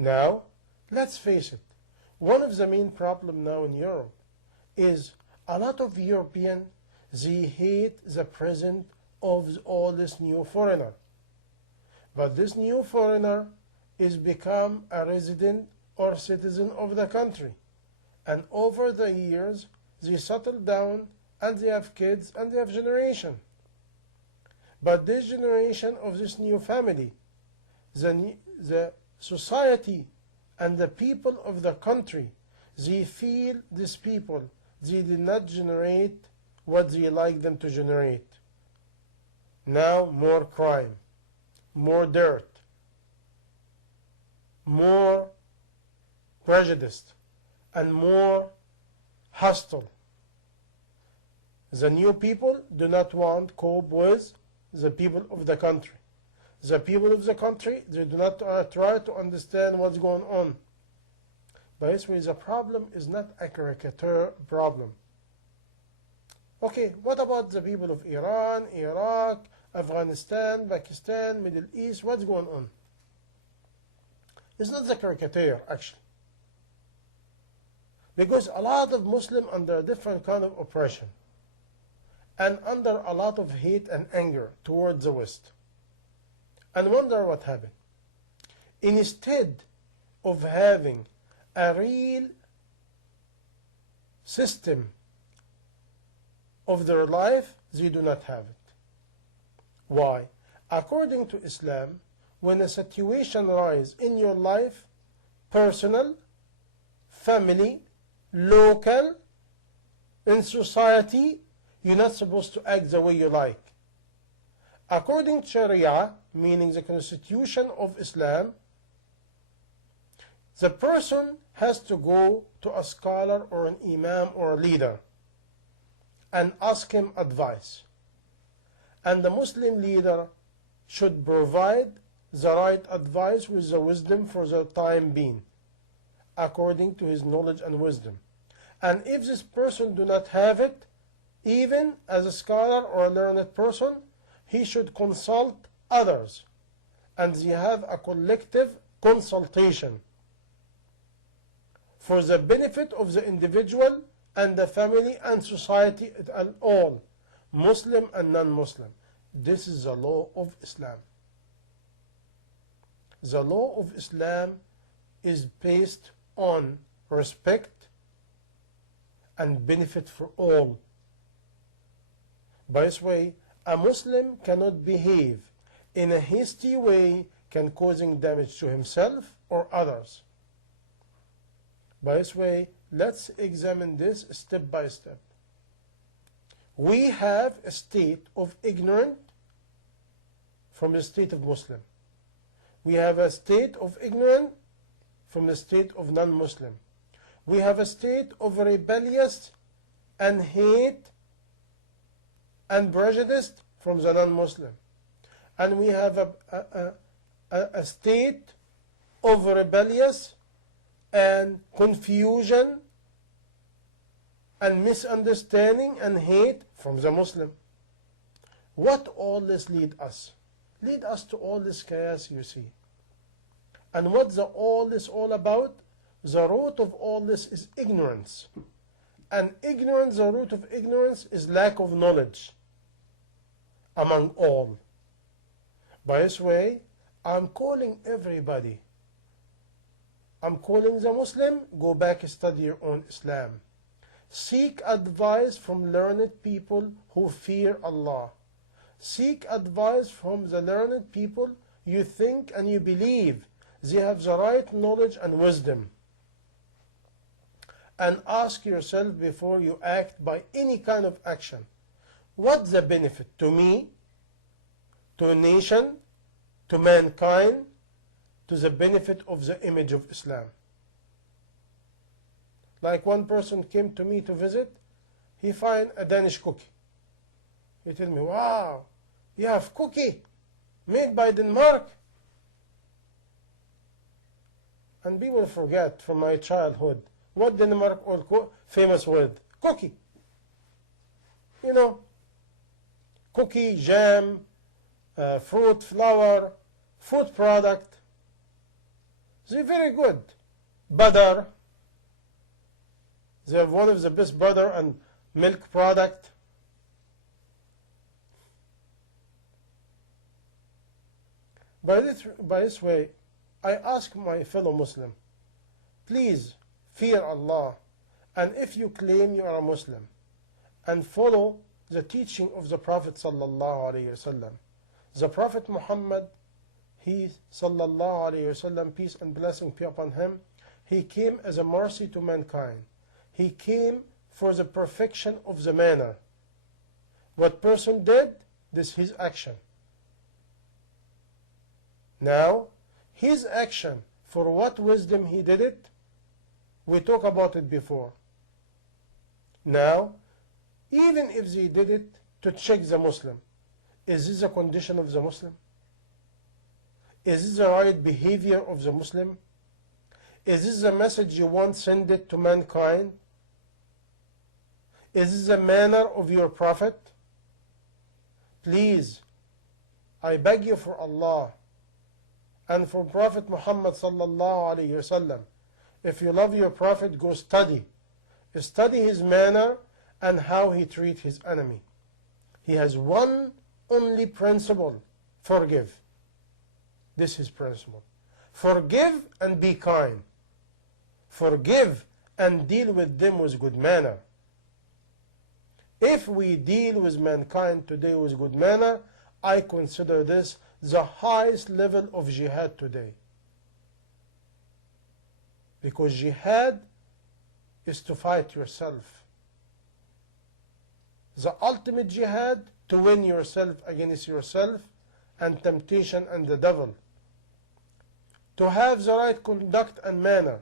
Now, let's face it, one of the main problems now in Europe is a lot of Europeans, they hate the presence of all this new foreigner. But this new foreigner is become a resident or citizen of the country. And over the years, they settle down and they have kids and they have generation. But this generation of this new family, the society and the people of the country, they feel these people, they did not generate what they like them to generate. Now more crime, more dirt, more prejudice, and more hostile. The new people do not want to cope with the people of the country. The people of the country, they do not try to understand what's going on. By this way, the problem is not a caricature problem. Okay, what about the people of Iran, Iraq, Afghanistan, Pakistan, Middle East? What's going on? It's not the caricature, actually. Because a lot of Muslims under different kind of oppression and under a lot of hate and anger towards the West. And wonder what happened. Instead of having a real system of their life, they do not have it. Why? According to Islam, when a situation arises in your life, personal, family, local, in society, you're not supposed to act the way you like. According to Sharia, meaning the constitution of Islam, the person has to go to a scholar or an imam or a leader and ask him advice. And the Muslim leader should provide the right advice with the wisdom for the time being, according to his knowledge and wisdom. And if this person do not have it, even as a scholar or a learned person, he should consult others, and they have a collective consultation for the benefit of the individual and the family and society and all, Muslim and non-Muslim. This is the law of Islam. The law of Islam is based on respect and benefit for all. By this way, a Muslim cannot behave in a hasty way, can causing damage to himself or others. By this way, let's examine this step by step. We have a state of ignorant from the state of Muslim. We have a state of ignorant from the state of non-Muslim. We have a state of rebellious and hate and prejudice from the non-Muslim. And we have a state of rebellious and confusion and misunderstanding and hate from the Muslim. What all this lead us? Lead us to all this chaos you see. And what's all this all about? The root of all this is ignorance. And ignorance, the root of ignorance is lack of knowledge among all. By this way, I'm calling everybody. I'm calling the Muslim, go back and study your own Islam. Seek advice from learned people who fear Allah. Seek advice from the learned people you think and you believe they have the right knowledge and wisdom. And ask yourself before you act by any kind of action, what's the benefit to me, to a nation, to mankind, to the benefit of the image of Islam? Like one person came to me to visit, he find a Danish cookie. He told me, wow, you have cookie made by Denmark? And people forget from my childhood what Denmark was famous with. Cookie. You know, cookie, jam, fruit, flour, food product. They're very good. Butter, they have one of the best butter and milk product. By this way, I ask my fellow Muslim, please fear Allah, and if you claim you are a Muslim and follow the teaching of the Prophet sallallahu alaihi wasallam, the Prophet Muhammad, he sallallahu alaihi wasallam, peace and blessing be upon him, he came as a mercy to mankind. He came for the perfection of the manner. What person did, this is his action. Now, his action, for what wisdom he did it, we talked about it before. Now, even if they did it to check the Muslim, is this a condition of the Muslim? Is this the right behavior of the Muslim? Is this the message you want send it to mankind? Is this the manner of your Prophet? Please, I beg you for Allah and for Prophet Muhammad sallallahu alaihi wasallam, if you love your Prophet, go study. Study his manner and how he treats his enemy. He has one only principle: forgive. This is his principle. Forgive and be kind. Forgive and deal with them with good manner. If we deal with mankind today with good manner, I consider this the highest level of jihad today. Because jihad is to fight yourself. The ultimate jihad, to win yourself against yourself and temptation and the devil. To have the right conduct and manner.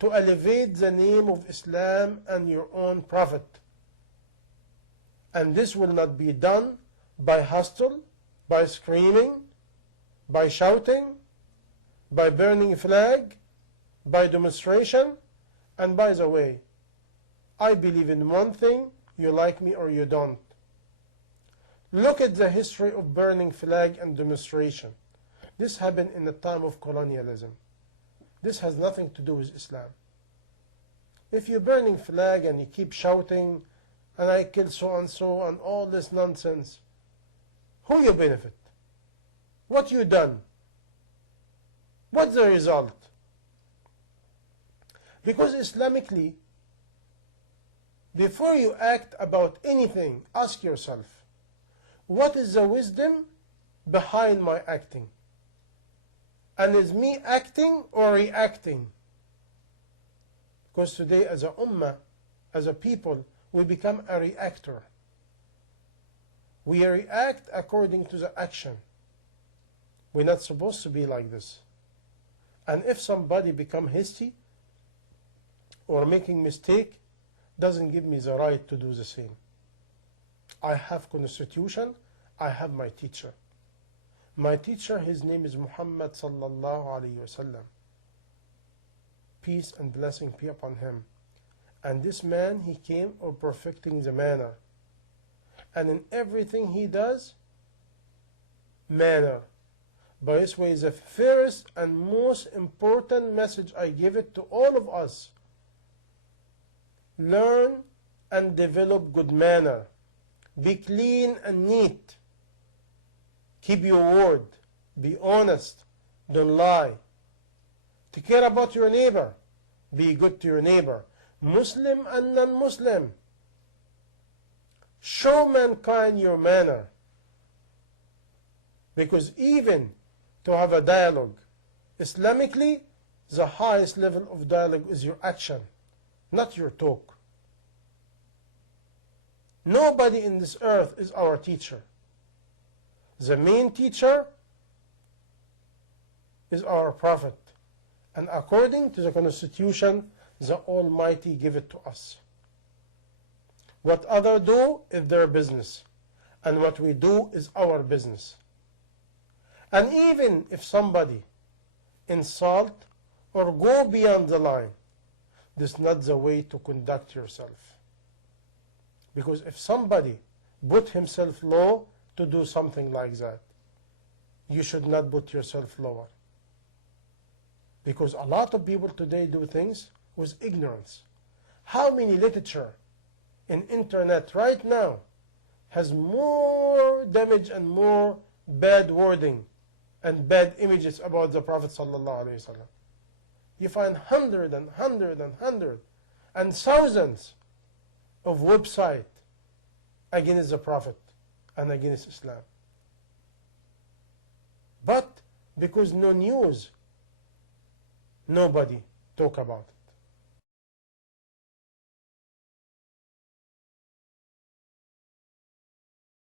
To elevate the name of Islam and your own Prophet. And this will not be done by hustle, by screaming, by shouting, by burning flag, by demonstration. And by the way, I believe in one thing, you like me or you don't. Look at the history of burning flag and demonstration. This happened in the time of colonialism. This has nothing to do with Islam. If you're burning flag and you keep shouting, and I kill so and all this nonsense, who you benefit? What you done? What's the result? Because Islamically, before you act about anything, ask yourself, what is the wisdom behind my acting? And is me acting or reacting? Because today as a ummah, as a people, we become a reactor. We react according to the action. We're not supposed to be like this. And if somebody become hasty or making mistake, doesn't give me the right to do the same. I have constitution, I have my teacher. My teacher, his name is Muhammad sallallahu alaihi wasallam. Peace and blessing be upon him. And this man, he came of perfecting the manner. And in everything he does, manner. By this way, the first and most important message I give it to all of us. Learn and develop good manner. Be clean and neat. Keep your word. Be honest. Don't lie. Take care about your neighbor. Be good to your neighbor. Muslim and non-Muslim. Show mankind your manner. Because even to have a dialogue, Islamically, the highest level of dialogue is your action, not your talk. Nobody in this earth is our teacher. The main teacher is our Prophet. And according to the Constitution, the Almighty give it to us. What others do is their business. And what we do is our business. And even if somebody insult or go beyond the line, this is not the way to conduct yourself. Because if somebody put himself low to do something like that, you should not put yourself lower. Because a lot of people today do things with ignorance. How many literature in internet right now has more damage and more bad wording and bad images about the Prophet sallallahu alaihi wasallam? You find hundred and thousands of websites against the Prophet and against Islam. But because no news, nobody talk about it.